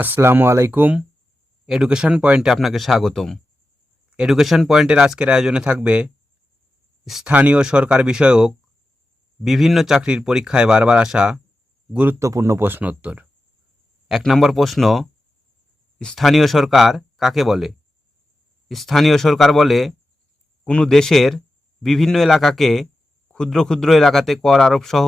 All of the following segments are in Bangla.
আসসালামু আলাইকুম। এডুকেশন পয়েন্টে আপনাকে স্বাগতম। এডুকেশন পয়েন্টের আজকের আয়োজনে থাকবে স্থানীয় সরকার বিষয়ক বিভিন্ন চাকরির পরীক্ষায় বারবার আসা গুরুত্বপূর্ণ প্রশ্নোত্তর। 1 নম্বর প্রশ্ন, স্থানীয় সরকার কাকে বলে? স্থানীয় সরকার বলে কোনো দেশের বিভিন্ন এলাকাকে ক্ষুদ্র ক্ষুদ্র এলাকাতে কর আরোপ সহ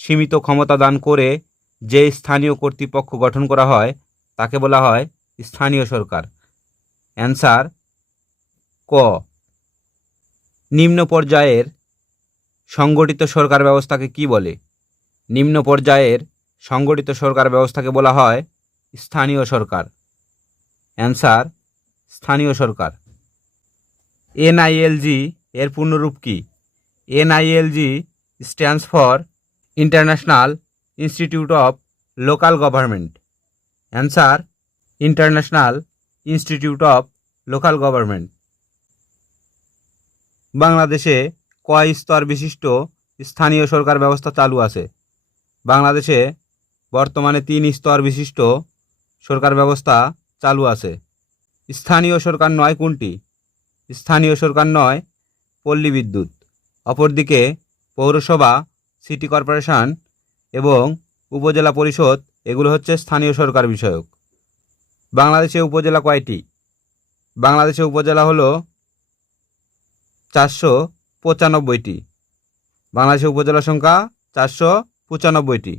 সীমিত ক্ষমতা দান করে যে স্থানীয় কর্তৃপক্ষ গঠন করা হয় তাকে বলা হয় স্থানীয় সরকার। অ্যান্সার ক। নিম্ন পর্যায়ের সংগঠিত সরকার ব্যবস্থাকে কি বলে? নিম্ন পর্যায়ের সংগঠিত সরকার ব্যবস্থাকে বলা হয় স্থানীয় সরকার। অ্যান্সার স্থানীয় সরকার। এনআইএলজি এর পূর্ণরূপ কি? NILG stands for international institute of local government. Answer international institute of local government. বাংলাদেশে কয় স্তর বিশিষ্ট স্থানীয় সরকার ব্যবস্থা চালু আছে? বাংলাদেশে বর্তমানে 3 স্তর বিশিষ্ট সরকার ব্যবস্থা চালু আছে। স্থানীয় সরকার নয় কোনটি? স্থানীয় সরকার নয় পল্লী বিদ্যুৎ। অপরদিকে পৌরসভা, সিটি কর্পোরেশন এবং উপজেলা পরিষদ এগুলো হচ্ছে স্থানীয় সরকার বিষয়ক। বাংলাদেশে উপজেলা কয়টি? বাংলাদেশে উপজেলা হলো 495টি। বাংলাদেশে উপজেলা সংখ্যা 495টি।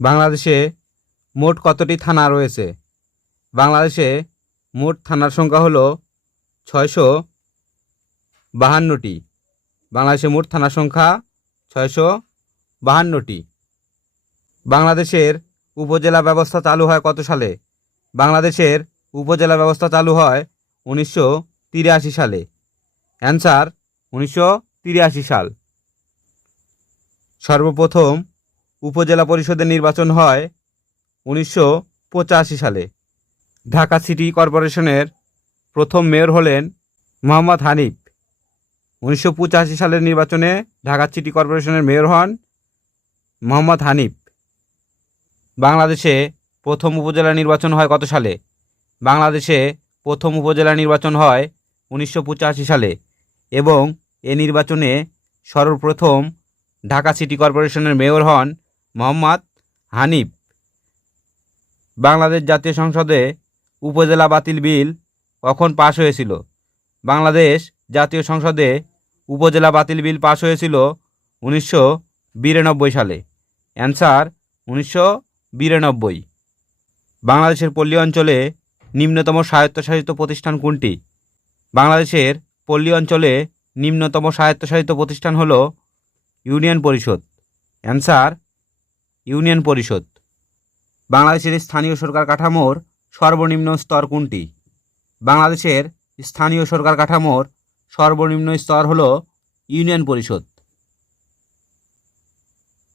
বাংলাদেশে মোট কতটি থানা রয়েছে? বাংলাদেশে মোট থানার সংখ্যা হলো 652টি। বাংলাদেশে মোট থানার সংখ্যা 652টি। বাংলাদেশের উপজেলা ব্যবস্থা চালু হয় কত সালে? বাংলাদেশের উপজেলা ব্যবস্থা চালু হয় 1983 সালে। অ্যান্সার 1983 সাল। সর্বপ্রথম উপজেলা পরিষদের নির্বাচন হয় 1985 সালে। ঢাকা সিটি কর্পোরেশনের প্রথম মেয়র হলেন মোহাম্মদ হানিফ। 1985 সালের নির্বাচনে ঢাকা সিটি কর্পোরেশনের মেয়র হন মোহাম্মদ হানিফ। বাংলাদেশে প্রথম উপজেলা নির্বাচন হয় কত সালে? বাংলাদেশে প্রথম উপজেলা নির্বাচন হয় 1985 সালে এবং এ নির্বাচনে সর্বপ্রথম ঢাকা সিটি কর্পোরেশনের মেয়র হন মোহাম্মদ হানিফ। বাংলাদেশ জাতীয় সংসদে উপজেলা বাতিল বিল কখন পাশ হয়েছিল? বাংলাদেশ জাতীয় সংসদে উপজেলা বাতিল বিল পাশ হয়েছিল 1992 সালে। অ্যান্সার 1992। বাংলাদেশের পল্লী অঞ্চলে নিম্নতম স্বায়ত্তশাসিত প্রতিষ্ঠান কোনটি? বাংলাদেশের পল্লী অঞ্চলে নিম্নতম স্বায়ত্তশাসিত প্রতিষ্ঠান হলো ইউনিয়ন পরিষদ। অ্যান্সার ইউনিয়ন পরিষদ। বাংলাদেশের স্থানীয় সরকার কাঠামোর সর্বনিম্ন স্তর কোনটি? বাংলাদেশের স্থানীয় সরকার কাঠামোর সর্বনিম্ন স্তর হলো ইউনিয়ন পরিষদ।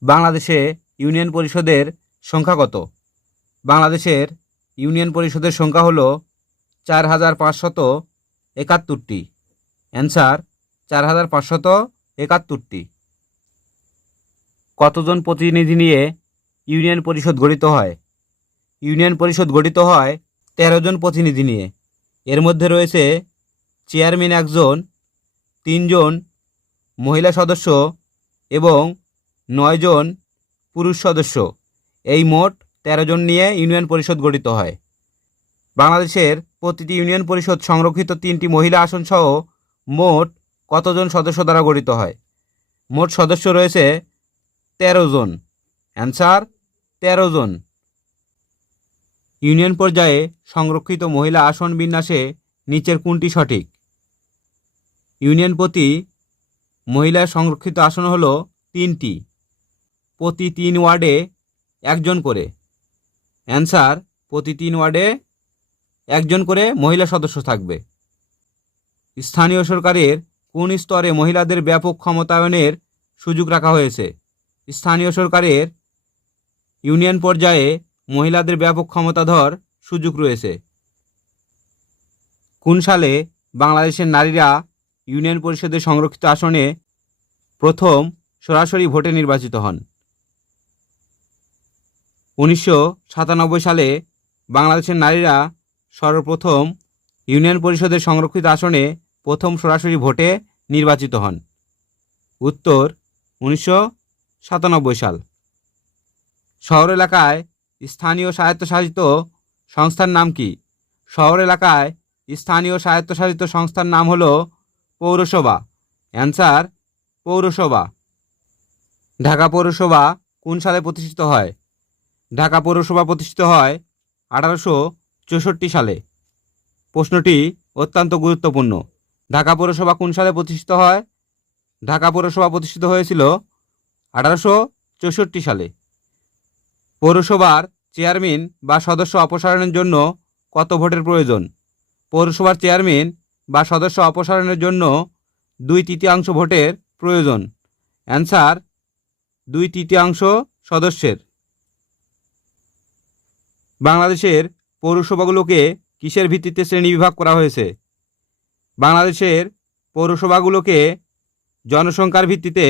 বাংলাদেশে ইউনিয়ন পরিষদের সংখ্যা কত? বাংলাদেশের ইউনিয়ন পরিষদের সংখ্যা হলো 4571টি। অ্যান্সার 4571টি। কতজন প্রতিনিধি নিয়ে ইউনিয়ন পরিষদ গঠিত হয়? ইউনিয়ন পরিষদ গঠিত হয় 13 জন প্রতিনিধি নিয়ে। এর মধ্যে রয়েছে চেয়ারম্যান 1 জন, 3 জন মহিলা সদস্য এবং 9 জন পুরুষ সদস্য। এই মোট 13 জন নিয়ে ইউনিয়ন পরিষদ গঠিত হয়। বাংলাদেশের প্রতিটি ইউনিয়ন পরিষদ সংরক্ষিত 3টি মহিলা আসন সহ মোট কতজন সদস্য দ্বারা গঠিত হয়? মোট সদস্য রয়েছে 13 জন। অ্যান্সার 13 জন। ইউনিয়ন পর্যায়ে সংরক্ষিত মহিলা আসন বিন্যাসে নিচের কোনটি সঠিক? ইউনিয়ন প্রতি মহিলা সংরক্ষিত আসন হলো 3টি, প্রতি 3 ওয়ার্ডে 1 জন করে। অ্যান্সার প্রতি 3 ওয়ার্ডে 1 জন করে মহিলা সদস্য থাকবে। স্থানীয় সরকারের কোন স্তরে মহিলাদের ব্যাপক ক্ষমতায়নের সুযোগ রাখা হয়েছে? স্থানীয় সরকারের ইউনিয়ন পর্যায়ে মহিলাদের ব্যাপক ক্ষমতাধর সুযোগ রয়েছে। কোন সালে বাংলাদেশের নারীরা ইউনিয়ন পরিষদের সংরক্ষিত আসনে প্রথম সরাসরি ভোটে নির্বাচিত হন? 1997 সালে বাংলাদেশের নারীরা সর্বপ্রথম ইউনিয়ন পরিষদের সংরক্ষিত আসনে প্রথম সরাসরি ভোটে নির্বাচিত হন। উত্তর 1997 সাল। শহর এলাকায় স্থানীয় স্বায়ত্তশাসিত সংস্থার নাম কি? শহর এলাকায় স্থানীয় স্বায়ত্তশাসিত সংস্থার নাম হলো পৌরসভা। অ্যান্সার পৌরসভা। ঢাকা পৌরসভা কোন সালে প্রতিষ্ঠিত হয়? ঢাকা পৌরসভা প্রতিষ্ঠিত হয় 1864 সালে। প্রশ্নটি অত্যন্ত গুরুত্বপূর্ণ। ঢাকা পৌরসভা কোন সালে প্রতিষ্ঠিত হয়? ঢাকা পৌরসভা প্রতিষ্ঠিত হয়েছিল 1864 সালে। পৌরসভার চেয়ারম্যান বা সদস্য অপসারণের জন্য কত ভোটের প্রয়োজন? পৌরসভার চেয়ারম্যান বা সদস্য অপসারণের জন্য 2/3 ভোটের প্রয়োজন। অ্যান্সার 2/3 সদস্যের। বাংলাদেশের পৌরসভাগুলোকে কিসের ভিত্তিতে শ্রেণীবিভাগ করা হয়েছে? বাংলাদেশের পৌরসভাগুলোকে জনসংখ্যার ভিত্তিতে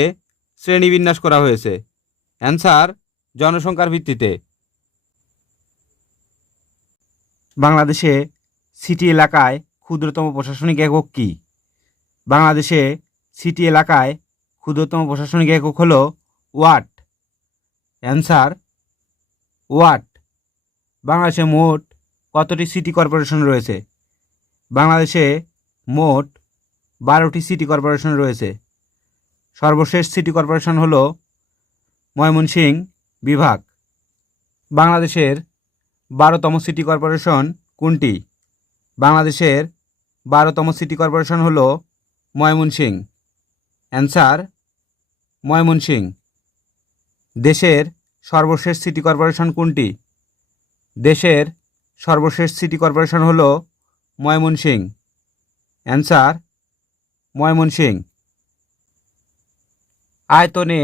শ্রেণীবিন্যাস করা হয়েছে। অ্যান্সার জনসংখ্যার ভিত্তিতে। বাংলাদেশে সিটি এলাকায় ক্ষুদ্রতম প্রশাসনিক একক কি? বাংলাদেশে সিটি এলাকায় ক্ষুদ্রতম প্রশাসনিক একক হলো ওয়ার্ড। Answer word. বাংলাদেশে মোট কতটি সিটি কর্পোরেশন রয়েছে? বাংলাদেশে মোট 12টি সিটি কর্পোরেশন রয়েছে। সর্বশেষ সিটি কর্পোরেশন হলো ময়মনসিংহ বিভাগ। বাংলাদেশের 12তম সিটি কর্পোরেশন কোনটি? বাংলাদেশের 12তম সিটি কর্পোরেশন হলো ময়মনসিংহ। অ্যান্সার ময়মনসিংহ। দেশের সর্বশেষ সিটি কর্পোরেশন কোনটি? দেশের সর্বশেষ সিটি কর্পোরেশন হলো ময়মনসিংহ। অ্যান্সার ময়মনসিংহ। আয়তনে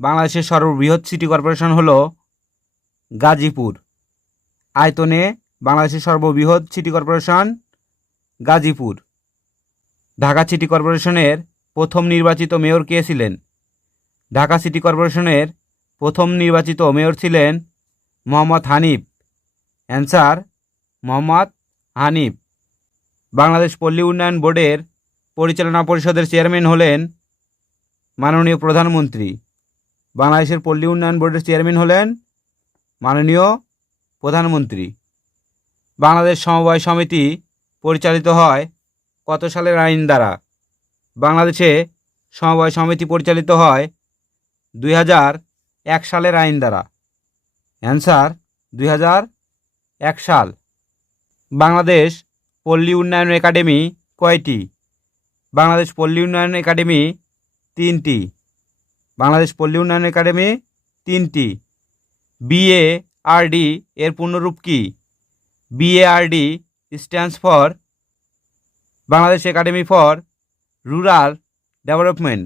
বাংলাদেশের সর্ববৃহৎ সিটি কর্পোরেশন হলো গাজীপুর। আয়তনে বাংলাদেশের সর্ববৃহৎ city corporation Gazipur. Dhaka city কর্পোরেশনের প্রথম নির্বাচিত মেয়র কে ছিলেন? ঢাকা সিটি কর্পোরেশনের প্রথম নির্বাচিত মেয়র ছিলেন মোহাম্মদ হানিফ। অ্যান্সার মোহাম্মদ হানিফ। বাংলাদেশ পল্লী উন্নয়ন বোর্ডের পরিচালনা পরিষদের চেয়ারম্যান হলেন মাননীয় প্রধানমন্ত্রী। বাংলাদেশের পল্লী উন্নয়ন বোর্ডের চেয়ারম্যান হলেন মাননীয় প্রধানমন্ত্রী। বাংলাদেশ সমবায় সমিতি পরিচালিত হয় কত সালের আইন দ্বারা? বাংলাদেশে সমবায় সমিতি পরিচালিত হয় 2001 সালের আইন দ্বারা। অ্যান্সার 2001 সাল। বাংলাদেশ পল্লী উন্নয়ন একাডেমি কয়টি? বাংলাদেশ পল্লী উন্নয়ন একাডেমি 3টি। বাংলাদেশ পল্লী উন্নয়ন একাডেমি 3টি। BARD এর পূর্ণরূপ কি? BARD stands for Bangladesh academy for rural development.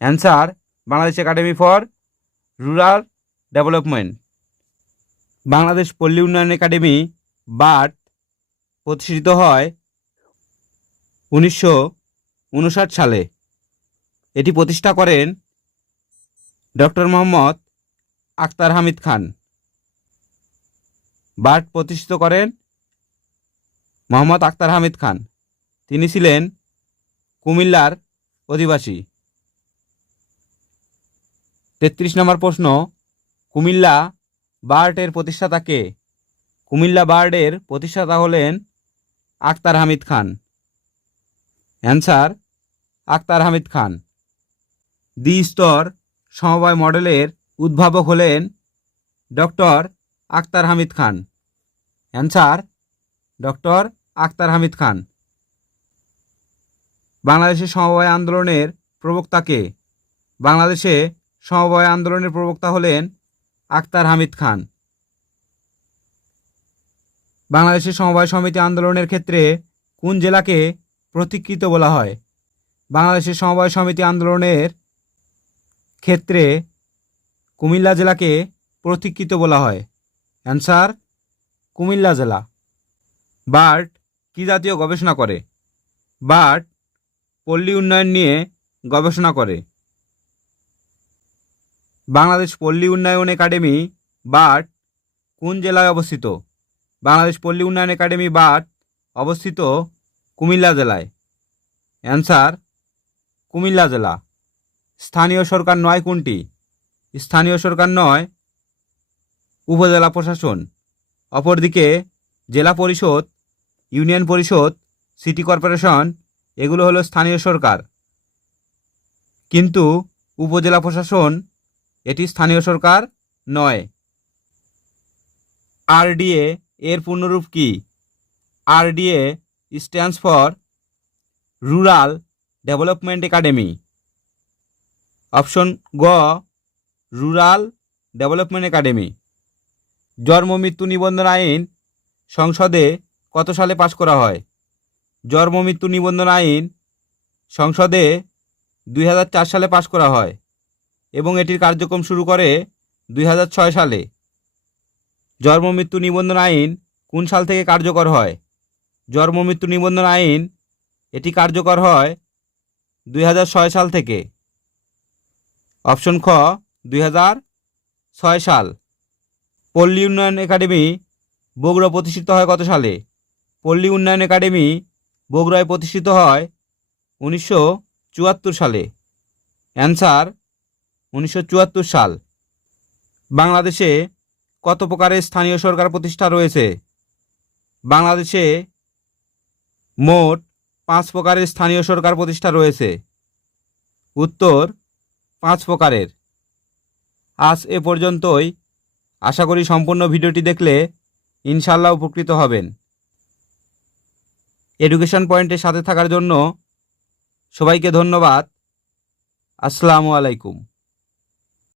Answer Bangladesh academy for rural development. Bangladesh পল্লী উন্নয়ন একাডেমি বার্ড প্রতিষ্ঠিত হয় 1959 সালে। এটি প্রতিষ্ঠা করেন ডক্টর মোহাম্মদ আখতার হামিদ খান। বার্ড প্রতিষ্ঠিত করেন মোহাম্মদ আখতার হামিদ খান। তিনি ছিলেন কুমিল্লার অধিবাসী। 33 নম্বর প্রশ্ন, কুমিল্লা বার্ডের প্রতিষ্ঠাতা কে? কুমিল্লা বার্ডের প্রতিষ্ঠাতা হলেন আখতার হামিদ খান। অ্যান্সার আখতার হামিদ খান। দ্বিস্তর সমবায় মডেলের উদ্ভাবক হলেন doctor Akhtar Hamid Khan. Answer doctor Akhtar Hamid Khan. বাংলাদেশের সমবায় আন্দোলনের প্রবক্তা কে? বাংলাদেশে সমবায় আন্দোলনের প্রবক্তা হলেন আখতার হামিদ খান। বাংলাদেশের সমবায় সমিতি আন্দোলনের ক্ষেত্রে কোন জেলাকে প্রতীকৃত বলা হয়? বাংলাদেশের সমবায় সমিতি আন্দোলনের ক্ষেত্রে কুমিল্লা জেলাকে প্রতীকৃত বলা হয়। অ্যান্সার কুমিল্লা জেলা। বার্ড কী জাতীয় গবেষণা করে? বার্ড পল্লী উন্নয়ন নিয়ে গবেষণা করে। বাংলাদেশ পল্লী উন্নয়ন একাডেমি বার্ট কোন জেলায় অবস্থিত? বাংলাদেশ পল্লী উন্নয়ন একাডেমি বার্ট অবস্থিত কুমিল্লা জেলায়। অ্যান্সার কুমিল্লা জেলা। স্থানীয় সরকার নয় কোনটি? স্থানীয় সরকার নয় উপজেলা প্রশাসন। অপরদিকে জেলা পরিষদ, ইউনিয়ন পরিষদ, সিটি কর্পোরেশন এগুলো হলো স্থানীয় সরকার, কিন্তু উপজেলা প্রশাসন এটি স্থানীয় সরকার নয়। আরডিএ এর পূর্ণরূপ কি? RDA stands for rural development academy. Option গ রুরাল ডেভেলপমেন্ট একাডেমি। জন্ম মৃত্যু নিবন্ধন আইন সংসদে কত সালে পাশ করা হয়? জন্ম মৃত্যু নিবন্ধন আইন সংসদে 2004 সালে পাশ করা হয় এবং এটির কার্যক্রম শুরু করে 2006 সালে। জন্ম মৃত্যু নিবন্ধন আইন কোন সাল থেকে কার্যকর হয়? জন্ম মৃত্যু নিবন্ধন আইন এটি কার্যকর হয় 2006 সাল থেকে। অপশন খ 2006 সাল। পল্লী উন্নয়ন একাডেমি বগুড়া প্রতিষ্ঠিত হয় কত সালে? পল্লী উন্নয়ন একাডেমি বগুড়ায় প্রতিষ্ঠিত হয় 1974 সালে। অ্যান্সার 1974 সাল। বাংলাদেশে কত প্রকারের স্থানীয় সরকার প্রতিষ্ঠা রয়েছে? বাংলাদেশে মোট 5 প্রকারের স্থানীয় সরকার প্রতিষ্ঠা রয়েছে। উত্তর 5 প্রকারের। আজ এ পর্যন্তই। আশা করি সম্পূর্ণ ভিডিওটি দেখলে ইনশাআল্লাহ উপকৃত হবেন। এডুকেশন পয়েন্টের সাথে থাকার জন্য সবাইকে ধন্যবাদ। আসসালামু আলাইকুম।